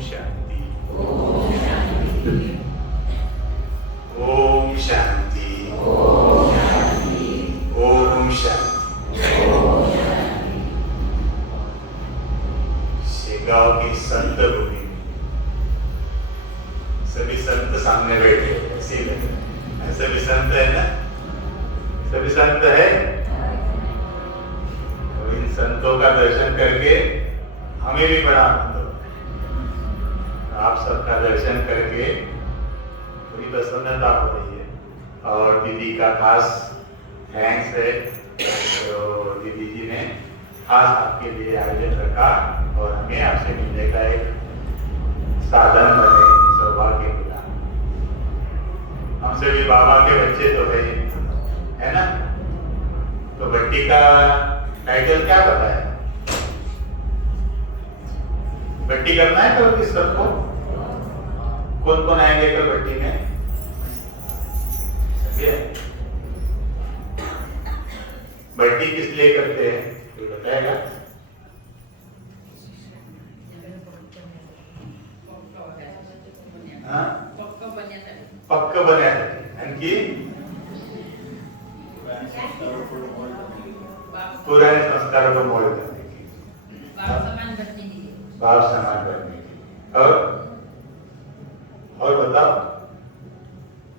शांति। ओम शांति। ओम शांति। शेगांव की संत भूमि में सभी संत सामने बैठे ऐसे लग रहा है। सभी संत है ना, सभी संत है। तो इन संतों का दर्शन करके हमें भी बड़ा आनंद होता है। आप सबका दर्शन करके पूरी प्रसन्नता हो रही है और दीदी का खास थैंक्स है। तो दीदी जी ने खास आपके लिए आयोजन रखा और हमें आपसे मिलने का एक साधन बने, सौभाग्य मिला। हम सभी बाबा के बच्चे तो है ना। तो भट्टी का टाइटल क्या पता है? भट्टी करना है कल किस सबको? कौन कौन आएंगे कल भट्टी में? भट्टी किस लिए करते हैं कोई बताएगा? पक्क बनायसाठी आणखी पुराने संस्कारों को मोड़ करने की, भाव समान बनने की। और बताओ,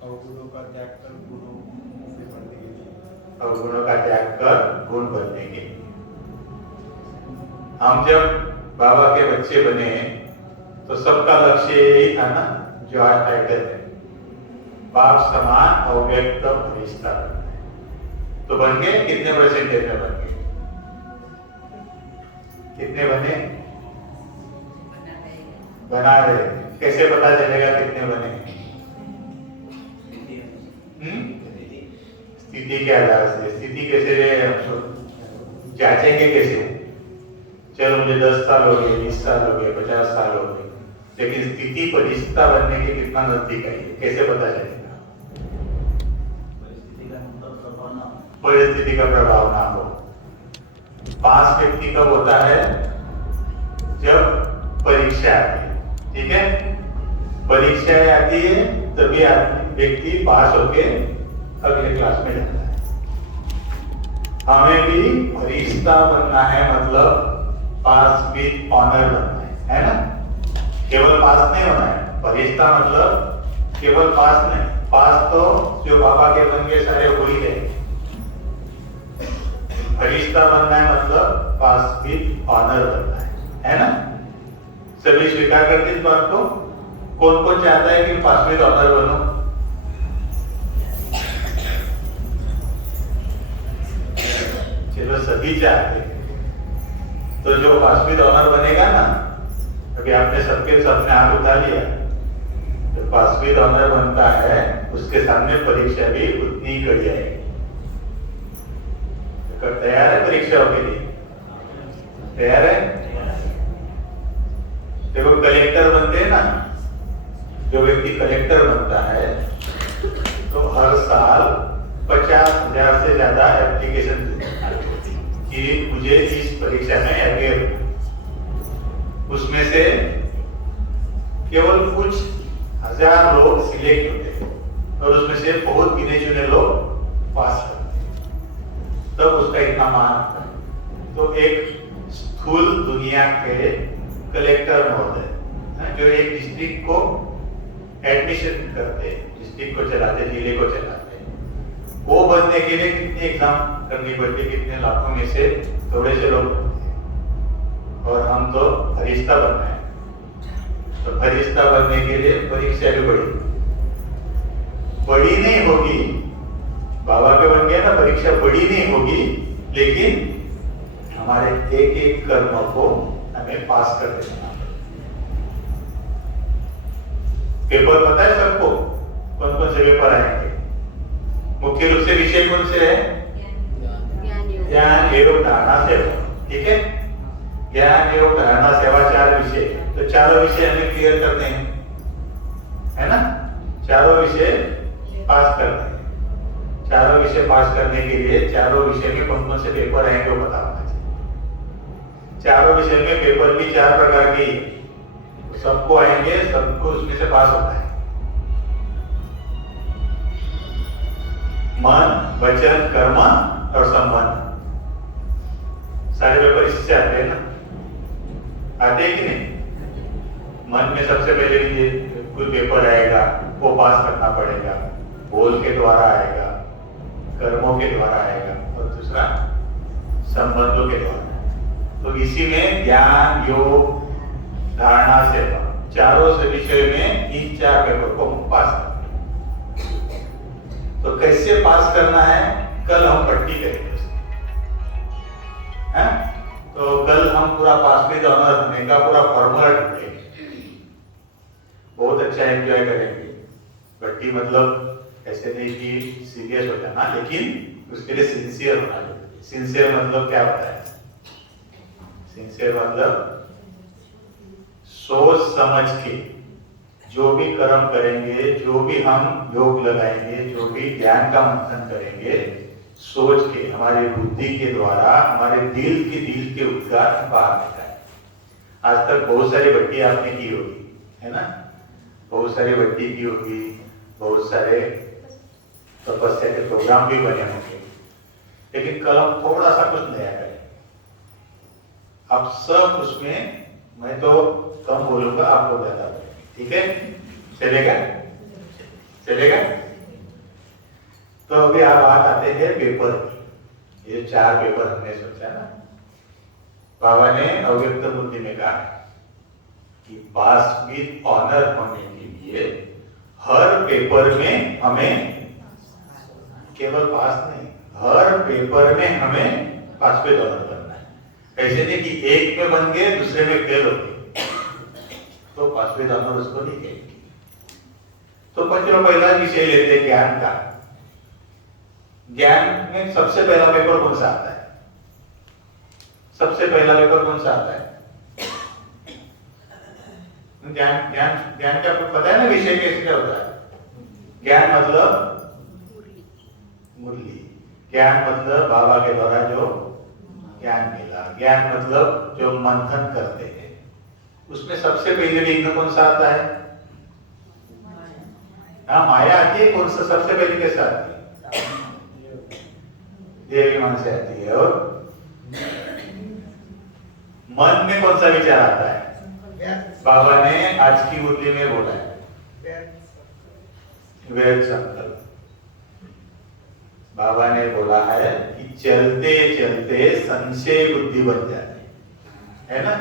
अवगुणों का त्याग कर गुणों से बनने के लिए। अवगुणों का त्याग कर गुण बनने के। हम जब बाबा के बच्चे बने तो सबका लक्ष्य यही था ना, जो आज टाइटल है, बाप समान अव्यक्त रिश्ता। तो बन गए? कितने परसेंटेज में बन गए? कितने बने? बना रहे। कैसे पता चलेगा कितने बने? स्थिति के आधार से। स्थिति कैसे जांचेंगे? कैसे? चलो मुझे 10 साल हो गए, 20 साल हो गए, 50 साल हो गए, लेकिन स्थिति पर रिश्ता बनने के कितना नजदीक है, कैसे पता चलेगा? परिस्थिति का प्रभाव ना हो। पास व्यक्ति कब होता है? जब परीक्षा आती है। ठीक है, परीक्षाएं आती है तभी व्यक्ति पास होके अगले क्लास में जाता है। हमें भी रिश्ता बनना है, मतलब पास विद ऑनर बनना है ना। केवल पास नहीं होना है, फरिश्ता मतलब केवल पास नहीं। पास तो जो बाबा के बन के सारे हो ही गए। फरिश्ता बनना है मतलब पास विद ऑनर बनना है ना। सभी स्वीकार करते इस बात को? कौन कौन चाहता है कि पास विद ऑनर बनो? चलो सभी चाहते हैं। तो जो पास विद ऑनर बनेगा ना, अभी आपने सबके सामने हाथ उठा लिया, जो पास विद ऑनर बनता है उसके सामने परीक्षा भी उतनी ही कड़ी आएगी। तो तैयार है परीक्षाओं के लिए? तैयार है? देखो, कलेक्टर बनते हैं ना, जो व्यक्ति कलेक्टर बनता है तो हर साल 50,000 से ज्यादा एप्लीकेशन कि मुझे इस परीक्षा में अपियर। उसमें से केवल कुछ हजार लोग सिलेक्ट होते हैं और उसमें से बहुत गिने चुने लोग पास करते हैं, तब उसका इतना मान होता है। तो एक स्थूल दुनिया के कलेक्टर महोदय जो एक डिस्ट्रिक्ट को एडमिशन करते, डिस्ट्रिक्ट को चलाते, जिले को चलाते, वो बनने के लिए कितने एग्जाम करनी पड़ती है? कितने लाखों में से थोड़े से लोग बनते हैं। और हम तो फरिश्ता बनना है, तो फरिश्ता बनने के लिए परीक्षा भी बड़ी नहीं होगी। बाबा के बन गया ना, परीक्षा बड़ी नहीं होगी, लेकिन हमारे एक एक कर्म को हमें पास कर देना। पेपर पता है सबको? कौन कौन से पेपर आएंगे? मुख्य रूप से विषय कौन से है? ज्ञान एवं धारणा सेवा। ठीक है, ज्ञान एवं धारणा सेवा 4 विषय। तो चारों विषय हमें क्लियर करने हैं, है ना। चारों विषय पास करने हैं। चारों विषय पास करने के लिए चारों विषय में कौन कौन से पेपर आएंगे वो बता होना चाहिए। चारों विषय में पेपर भी 4 प्रकार के, सबको आएंगे, सबको उसमें से पास होता है। मन, वचन, कर्म और संबंध, सारे पेपर इससे से आते हैं ना, आते हैं कि नहीं? मन में सबसे पहले ये कोई पेपर आएगा, वो पास करना पड़ेगा, बोल के द्वारा आएगा, कर्मों के द्वारा आएगा, और दूसरा संबंधों के द्वारा। तो इसी में ज्ञान, योग, धारणा से चारों से विषय में इन 4 पेपर को हम पास करते हैं। तो कैसे पास करना है, कल हम पट्टी करेंगे है? तो कल हम पूरा पास विद ऑनर होने का पूरा फॉर्मूला ढूंढेंगे, बहुत अच्छा एंजॉय करेंगे। पट्टी मतलब ऐसे नहीं कि सीरियस हो जाना, लेकिन उसके लिए सिंसियर होना चाहिए। सिंसियर मतलब क्या होता है? सिंसियर मतलब सोच समझ के जो भी कर्म करेंगे, जो भी हम योग लगाएंगे, जो भी ज्ञान का मंथन करेंगे, सोच के हमारी बुद्धि के द्वारा हमारे दिल के उद्गार बाहर निकाले। आज तक बहुत सारी बट्टी आपने की होगी, है ना? बहुत सारी बट्टी की होगी, बहुत सारे तपस्या के प्रोग्राम भी बने होंगे, लेकिन कल हम थोड़ा सा कुछ नया करें। अब सब उसमें मैं तो कम बोलूंगा, आप लोग ज्यादा बोलेंगे, ठीक है? चलेगा? चलेगा? तो अभी आप बात आते हैं पेपर की। ये 4 पेपर हमने सोचा ना, बाबा ने अव्यक्त बुद्धि में कहा कि पास विद ऑनर होने के लिए हर पेपर में हमें, केवल पास नहीं, हर पेपर में हमें पास विद ऑनर करना है। ऐसे नहीं कि एक में बन गए, दूसरे में फेल हो गए, तो पास विद ऑनर उसको नहीं कहेंगे। तो बच्चों पहला विषय लेते हैं ज्ञान का। ज्ञान में सबसे पहला पेपर कौन सा आता है? सबसे पहला पेपर कौन सा आता है? ज्ञान ज्ञान ज्ञान का आपको पता है ना विषय कैसे क्या होता है? ज्ञान मतलब मुरली, ज्ञान मतलब बाबा के द्वारा जो ज्ञान मिला, ज्ञान मतलब जो मंथन करते हैं, उसमें सबसे पहले विघ्न कौन सा आता है? हाँ, माया आती है। कौन सा सबसे पहले कैसे आती है? देवी मन से आती है। और मन में कौन सा विचार आता है? बाबा ने आज की मुरली में बोला है वैध संकल्प। बाबा ने बोला है कि चलते चलते संशय बुद्धि बन जाती है ना।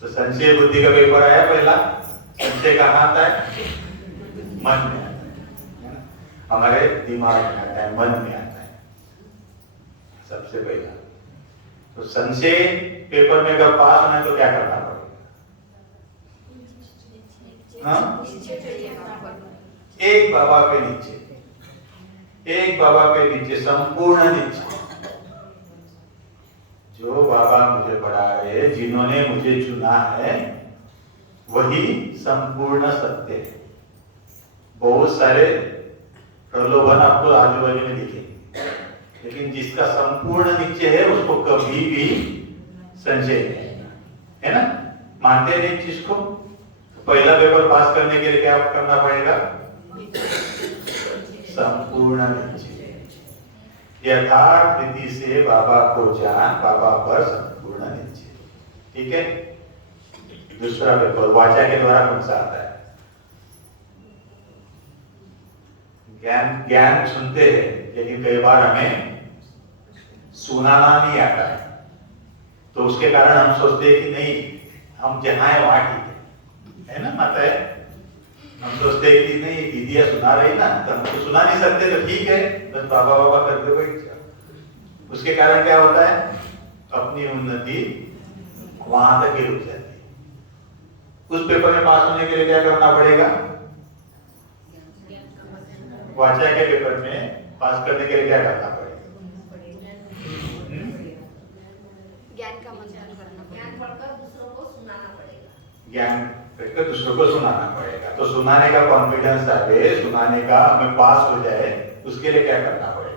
तो संशय बुद्धि का पेपर आया पहला। संशय कहाँ आता है? मन में आता है, हमारे दिमाग में आता है, मन में आता है सबसे पहला। तो संशय पेपर में अगर पास होना है तो क्या करना पड़ेगा? हाँ? एक बाबा के नीचे, एक बाबा के नीचे, संपूर्ण नीचे। जो बाबा मुझे पढ़ा रहे, जिन्होंने मुझे चुना है, वही संपूर्ण सत्य है। बहुत सारे प्रलोभन आपको आजू बाजू में दिखेंगे, लेकिन जिसका संपूर्ण नीचे है उसको कभी भी संशय नहीं है ना। मानते नहीं चीज को। पहला पेपर पास करने के लिए क्या करना पड़ेगा? संपूर्ण नीचे, यथार्थ विधि से बाबा को जान, बाबा पर संपूर्ण नीचे। ठीक है। दूसरा पेपर वाचा के द्वारा कौन सा आता है? ज्ञान ज्ञान सुनते हैं, लेकिन कई बार हमें सुनाना नहीं आता है, तो उसके कारण हम सोचते हैं कि नहीं, हम जहां है वहां ठीक है ना माता है। हम सोचते हैं कि नहीं, दीदियां सुना रही ना, तो हम तो सुना नहीं सकते, तो ठीक है, बस बाबा बाबा कर दो भाई। उसके कारण क्या होता है? अपनी उन्नति वहां तक ही रुक जाती है। उस पेपर में पास होने के लिए क्या करना पड़ेगा? वाचा के पेपर में पास करने के लिए क्या करना पड़ेगा? ज्ञान का मंथन करना, ज्ञान पढ़कर दूसरों को सुनाना पड़ेगा। ज्ञान पढ़कर दूसरों को सुनाना पड़ेगा। तो सुनाने का कॉन्फिडेंस आए, सुनाने का हमें पास हो जाए, उसके लिए क्या करना पड़ेगा?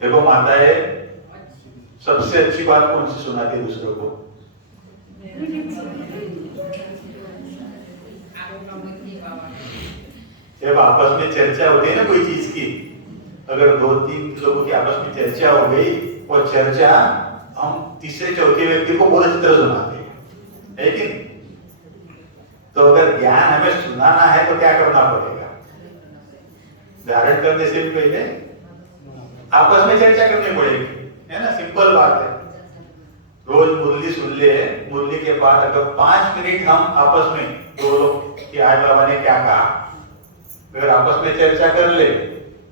देखो माताएं, सबसे अच्छी बात कौन सी सुनाती है दूसरों को? जब आपस में चर्चा होती है ना कोई चीज की, अगर 2-3 लोगों की आपस में चर्चा हो गई, और चर्चा हम तीसरे चौथे व्यक्ति को बहुत अच्छी तरह सुनाते हैं, है कि नहीं? तो अगर ज्ञान हमें सुनाना है तो क्या करना पड़ेगा? धारण करने से पहले आपस में चर्चा करनी पड़ेगी, है ना? सिंपल बात है। रोज मुरली सुन ले, मुरली के बाद अगर 5 मिनट हम आपस में दो लोग कि आज बाबा ने क्या कहा, अगर आपस में चर्चा कर ले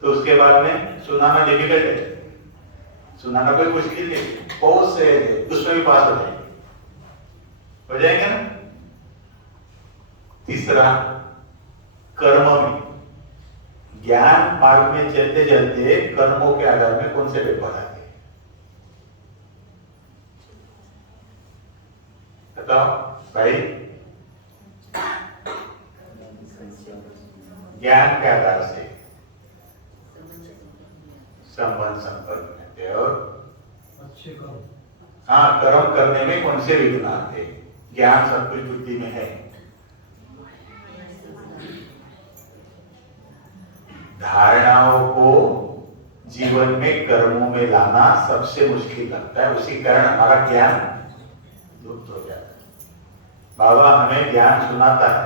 तो उसके बाद में सुनाना डिफिकल्ट है, सुनाना कोई मुश्किल नहीं, बहुत से उसमें भी पास हो जाएंगे ना। तीसरा, कर्म में, ज्ञान मार्ग में चलते चलते कर्मों के आधार में कौन से पेपर आते हैं? बताओ भाई। ज्ञान के आधार से संबंध संपर्क में, और अच्छे कर्म, हाँ, कर्म करने में कौन से विघ्न आते हैं? ज्ञान सब कुछ बुद्धि में है। धारणाओं को जीवन में कर्मों में लाना सबसे मुश्किल लगता है, उसी कारण हमारा ज्ञान लुप्त हो जाता है। बाबा हमें ज्ञान सुनाता है,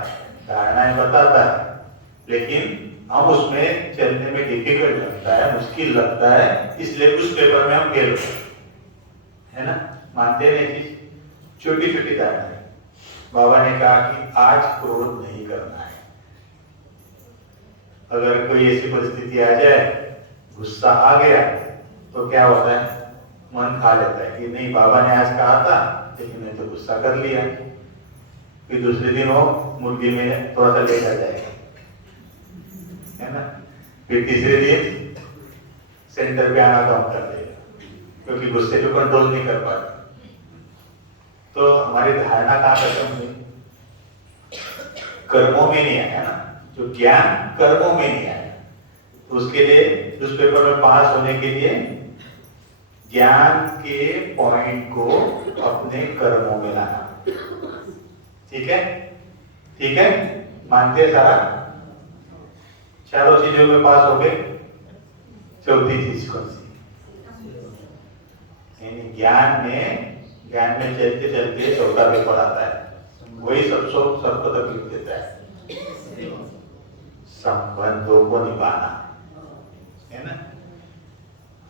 धारणाएं बताता है, लेकिन हम उसमें चलने में डिफिकल्ट लगता है, मुश्किल लगता है, इसलिए उस पेपर में हम फेल होते है ना। मानते नहीं चीज, छोटी छोटी धारणाएं। बाबा ने कहा कि आज क्रोध नहीं करना है। अगर कोई ऐसी परिस्थिति आ जाए, गुस्सा आ गया, तो क्या होता है? मन खा लेता है कि नहीं, बाबा ने आज कहा था लेकिन मैं तो गुस्सा कर लिया। फिर दूसरे दिन वो मुर्गी में थोड़ा सा लेट आ जाएगा, है ना। फिर तीसरे दिन सेंटर पे आना कम कर देगा, क्योंकि गुस्से को कंट्रोल नहीं कर पाता। तो हमारी धारणा कहाँ खत्म हुई? कर्मों में नहीं आया ना, जो ज्ञान कर्मों में नहीं आया। तो उसके लिए उस पेपर में पास होने के लिए ज्ञान के पॉइंट को अपने कर्मों में लाना। ठीक है? ठीक है, मानते हैं सारा? चारों चीजों में पास हो गए। चौथी चीज कौन सी? यानी ज्ञान में चलते चलते चौथा पेपर आता है, वही सबको तकलीफ देता है। संबंधों को निभाना, है ना।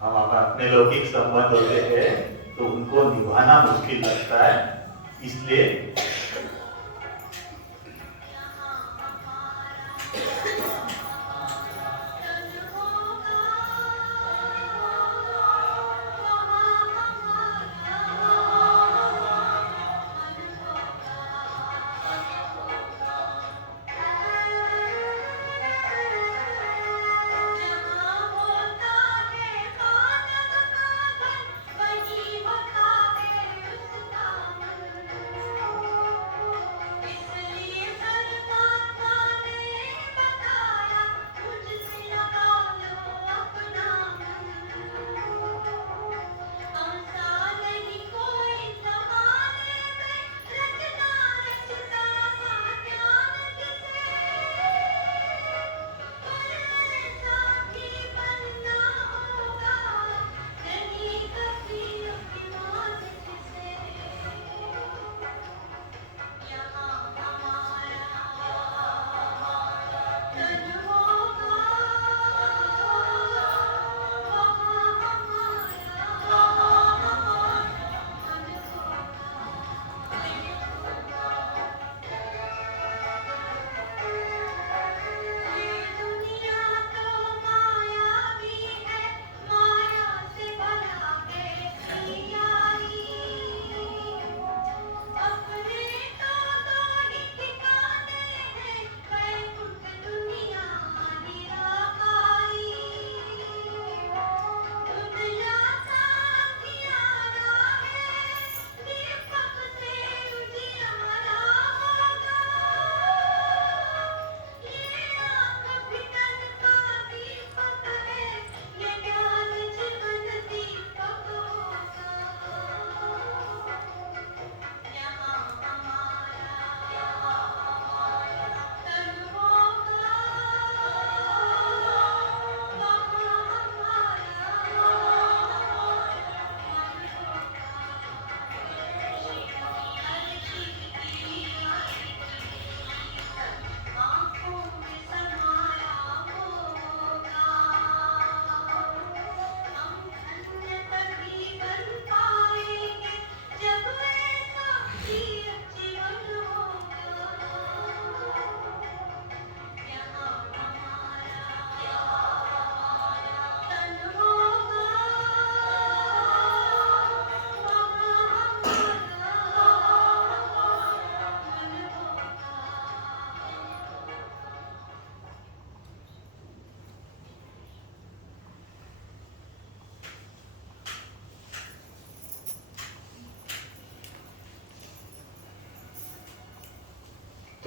हम अपने लौकिक संबंध होते हैं तो उनको निभाना मुश्किल लगता है, इसलिए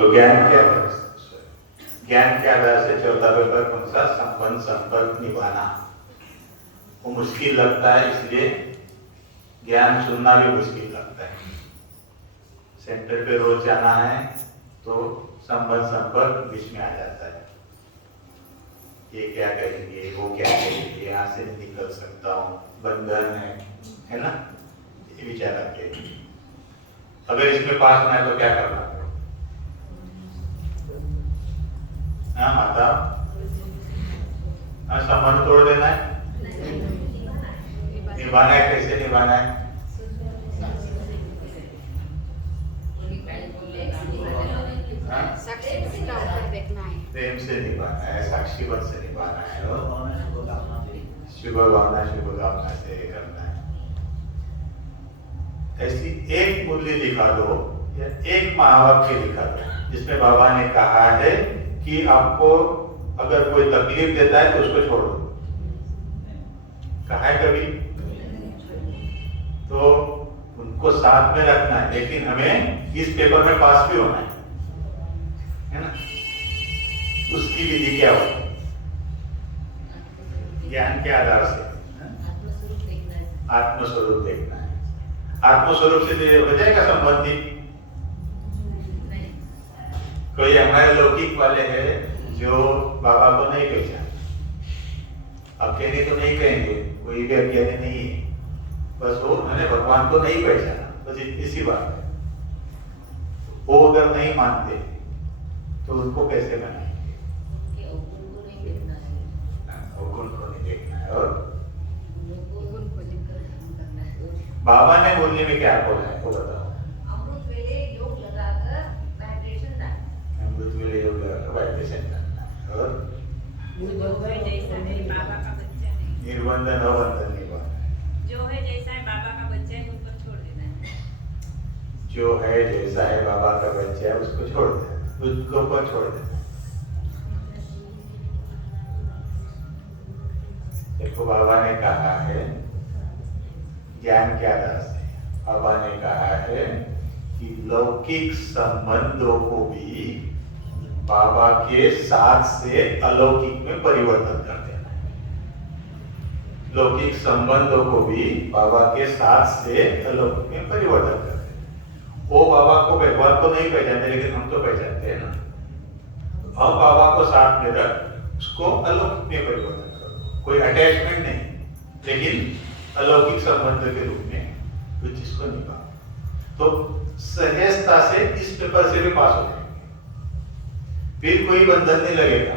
तो ज्ञान के आधार से चौथा पेपर कौन सा? संबंध संपर्क निभाना। वो मुश्किल लगता है, इसलिए ज्ञान सुनना भी मुश्किल लगता है। सेंटर पे रोज जाना है तो संबंध संपर्क बीच में आ जाता है। ये क्या करेंगे, वो क्या करेंगे, यहाँ से नहीं निकल सकता हूँ, बंधन है ना, ये विचार आते हैं। अगर इसमें पास होना है तो क्या करना? हाँ माता, हाँ संबंध तोड़ देना है, निभाना है। कैसे निभाना है? प्रेम से निभाना है, साक्षी बन से निभाना है, और शुभ भावना से करना है। ऐसी एक मूल्य लिखा दो या एक महावाक्य लिखा दो जिसमें बाबा ने कहा है कि आपको अगर कोई तकलीफ देता है तो उसको छोड़ दो। कहा है कभी? तो उनको साथ में रखना है, लेकिन हमें इस पेपर में पास भी होना है ना? उसकी विधि क्या हो? ज्ञान के आधार से आत्मस्वरूप देखना है। आत्मस्वरूप से हो जाएगा संबंधी। कोई हमारे लौकिक वाले हैं जो बाबा को नहीं पहचान, अकेले तो नहीं कहेंगे, कोई भी अकेले नहीं है, बस वो मैंने भगवान को नहीं पहचाना, बस इतनी सी बात है। वो अगर नहीं मानते तो उनको कैसे मानेंगे? गुण को नहीं देखना है। और बाबा ने बोलने में क्या बोला है वो बताओ। अमृत वेले योग लगाकर वाइब्रेशन डालना। अमृत वेले योग लगाकर वाइब्रेशन डालना है। और बाबा का बच्चा नहीं, निर्बंधन और बंधन निभाना है। जो है जैसा है बाबा का बच्चा है उसको छोड़ देना है। जो है जैसा है बाबा का बच्चा है उसको छोड़ देना, उसको पर छोड़ देना। देखो बाबा ने कहा है ज्ञान के आधार से, बाबा ने कहा है कि लौकिक संबंधों को भी बाबा के साथ से अलौकिक में परिवर्तन कर देना है। लौकिक संबंधों को भी बाबा के साथ से अलौकिक में परिवर्तन कर देना। वो बाबा को भगवान को नहीं पहचानते, लेकिन हम तो पहचानते हैं ना। हम बाबा को साथ में रख उसको अलौकिक में परिवर्तन करो। कोई अटैचमेंट नहीं, लेकिन अलौकिक संबंध के रूप में कुछ चीज को निभा, तो सहजता से इस पेपर से भी पास हो जाएंगे। फिर कोई बंधन नहीं लगेगा,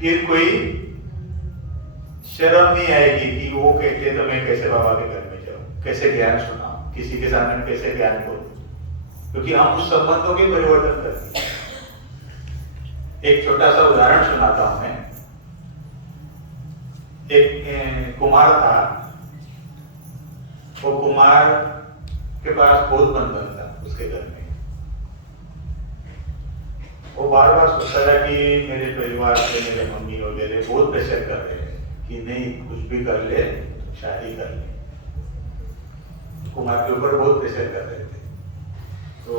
फिर कोई शर्म नहीं आएगी कि वो कहते तो मैं कैसे बाबा के घर में जाऊं, कैसे ज्ञान सुनाऊं, किसी के सामने कैसे ज्ञान बोलूं, क्योंकि हम उस संबंधों के परिवर्तन करते हैं। एक छोटा सा उदाहरण सुनाता हूं मैं। एक कुमार था, वो कुमार के पास बहुत बंधन था उसके घर में। वो बार बार सोचता था कि मेरे परिवार से, मेरे मम्मी वगैरह बहुत प्रेशर कर रहे हैं कि नहीं कुछ भी कर ले, शादी कर ले। कुमार के ऊपर बहुत प्रेशर कर रहे थे, तो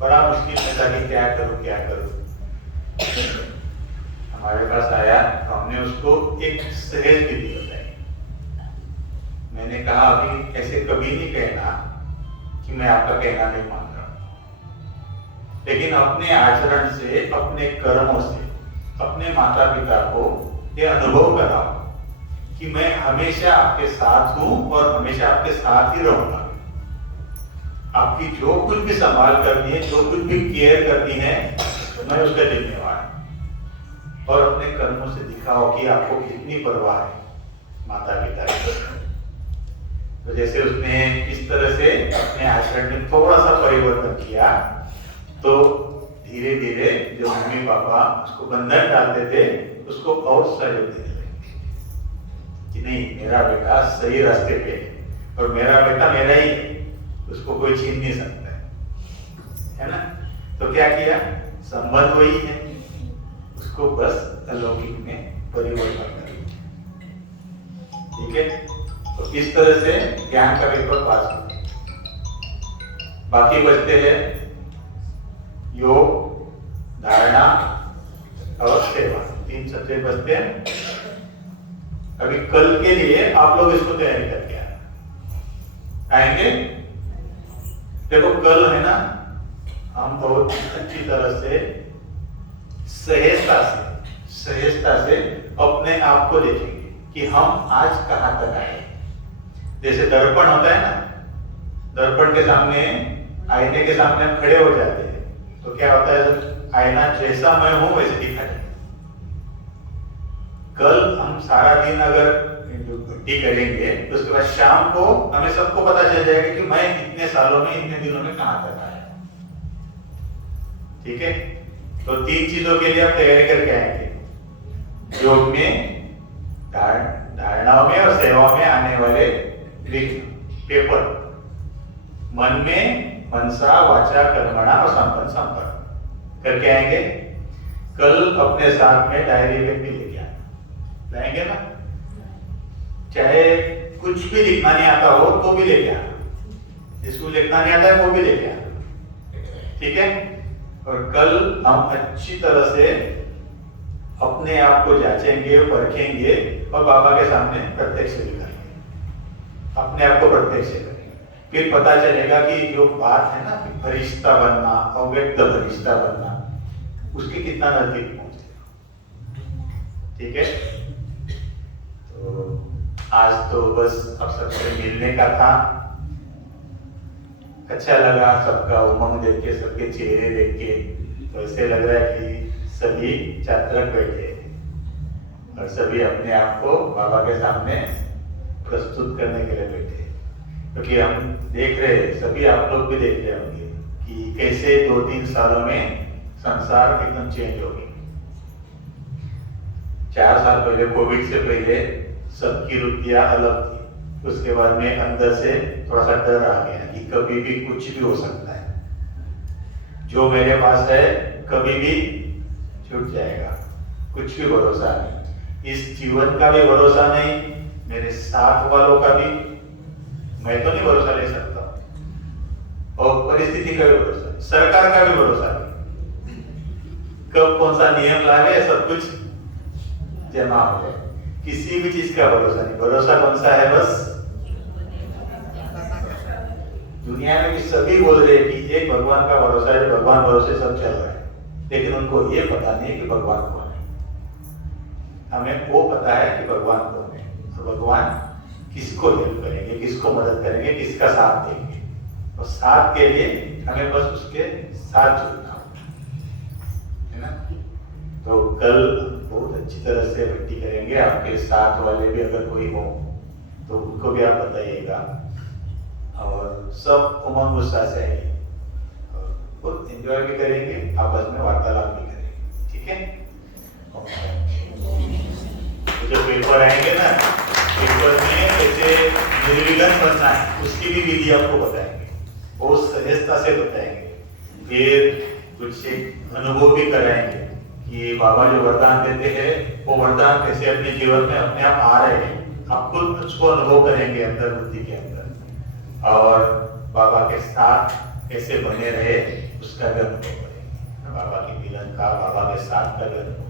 बड़ा मुश्किल में था कि क्या करूं क्या करूं। हमारे पास आया, हमने उसको एक सहज विधि बताई। मैंने कहा कि ऐसे कभी नहीं कहना कि मैं आपका कहना नहीं मान रहा, लेकिन अपने आचरण से, अपने कर्मों से, अपने माता पिता को ये अनुभव कराओ कि मैं हमेशा आपके साथ हूं और हमेशा आपके साथ ही रहूंगा। आपकी जो कुछ भी संभाल करनी है, जो कुछ भी केयर करनी है, मैं उसका जिम्मेवार हूं। और अपने कर्मों से दिखाओ कि आपको कितनी परवाह है माता पिता की। तो जैसे उसने इस तरह से अपने आचरण में थोड़ा सा परिवर्तन किया, तो धीरे धीरे जो मम्मी पापा उसको बंधन डालते थे, उसको और सहयोग देने लगे कि नहीं मेरा बेटा सही रास्ते पे है और मेरा बेटा मेरा ही है, उसको कोई छीन नहीं सकता है ना। तो क्या किया, संबंध वही है, उसको बस अलौकिक में परिवर्तन कर। ठीक है, तो इस तरह से ज्ञान का पेपर पास हो। बाकी बचते हैं योग, धारणा और सेवा, 3 सब्जेक्ट बचते हैं। अभी कल के लिए आप लोग इसको तैयारी करके आएंगे। देखो कल है ना, हम बहुत अच्छी तरह से सहजता से अपने आप को देखेंगे कि हम आज कहां तक आए। जैसे दर्पण होता है ना, दर्पण के सामने, आईने के सामने हम खड़े हो जाते हैं तो क्या होता है, आईना जैसा मैं हूं वैसे दिखाई देता। कल हम सारा दिन अगर भट्टी करेंगे तो उसके बाद शाम को हमें सबको पता चल जाएगा कि मैं इतने सालों में, इतने दिनों में कहां तक आया। ठीक है, तो 3 चीजों के लिए आप तैयारी करके आएंगे। योग में, धारणाओं में और सेवाओं में आने वाले पेपर, मन में मनसा वाचा कर्मणा और संपन्न संपर्क करके आएंगे। कल अपने साथ में डायरी पेन भी लेके लाएंगे ना, चाहे कुछ भी लिखना नहीं आता हो तो भी लेके आना, जिसको लिखना नहीं आता है वो भी लेके आना। ठीक है, और कल हम अच्छी तरह से अपने आप को जांचेंगे, परखेंगे और बाबा के सामने प्रत्यक्ष भी करेंगे, अपने आप को प्रत्यक्ष करेंगे। फिर पता चलेगा कि जो बात है ना, फरिश्ता बनना, अव्यक्त फरिश्ता बनना, उसके कितना नजदीक पहुंचे। ठीक है, तो आज तो बस आप सबसे मिलने का था। अच्छा लगा सबका उमंग देख के, सबके चेहरे देख के, तो ऐसे लग रहा है कि सभी छात्र बैठे और सभी अपने आप को बाबा के सामने प्रस्तुत करने के लिए बैठे, क्योंकि हम देख रहे हैं, सभी आप लोग भी देख रहे होंगे कि कैसे 2-3 सालों में संसार एकदम चेंज हो गया। 4 साल पहले, कोविड से पहले सबकी रुचियां अलग थी, उसके बाद में अंदर से थोड़ा सा डर आ गया कि कभी भी कुछ भी हो सकता है, जो मेरे पास है कभी भी छूट जाएगा, कुछ भी भरोसा नहीं, इस जीवन का भी भरोसा नहीं, मेरे साथ वालों का भी मैं तो नहीं भरोसा ले सकता, और परिस्थिति का भी भरोसा नहीं, सरकार का भी भरोसा नहीं, कब कौन सा नियम लागे सब कुछ जमा हो जाए, किसी भी चीज का भरोसा नहीं। भरोसा कौन सा है, बस दुनिया में भी सभी बोल रहे हैं कि एक भगवान का भरोसा है, भगवान भरोसे सब चल रहा है, लेकिन उनको ये पता नहीं है कि भगवान कौन है। हमें वो पता है कि भगवान कौन है, और भगवान किसको हेल्प करेंगे, किसको मदद करेंगे, किसका साथ देंगे, और साथ के लिए हमें बस उसके साथ जुड़ना है ना। तो कल बहुत अच्छी तरह से भट्टी करेंगे। आपके साथ वाले भी अगर कोई हो तो उनको भी आप बताइएगा, और सब उमंग उत्साह से आइए, और बहुत एंजॉय भी करेंगे, आपस में वार्तालाप भी करेंगे। ठीक है, तो जो पेपर आएंगे ना, पेपर में कैसे निर्विघ्न बनना है उसकी भी विधि आपको बताएंगे, बहुत सहजता से बताएंगे। फिर कुछ अनुभव भी कराएंगे कि बाबा जो वरदान देते हैं वो वरदान कैसे अपने जीवन में अपने आप आ रहे हैं, आप खुद उसको अनुभव करेंगे अंदर, बुद्धि के अंदर, और बाबा के साथ कैसे बने रहे उसका भी अनुभव करेंगे, बाबा के मिलन का, बाबा के साथ का भी अनुभव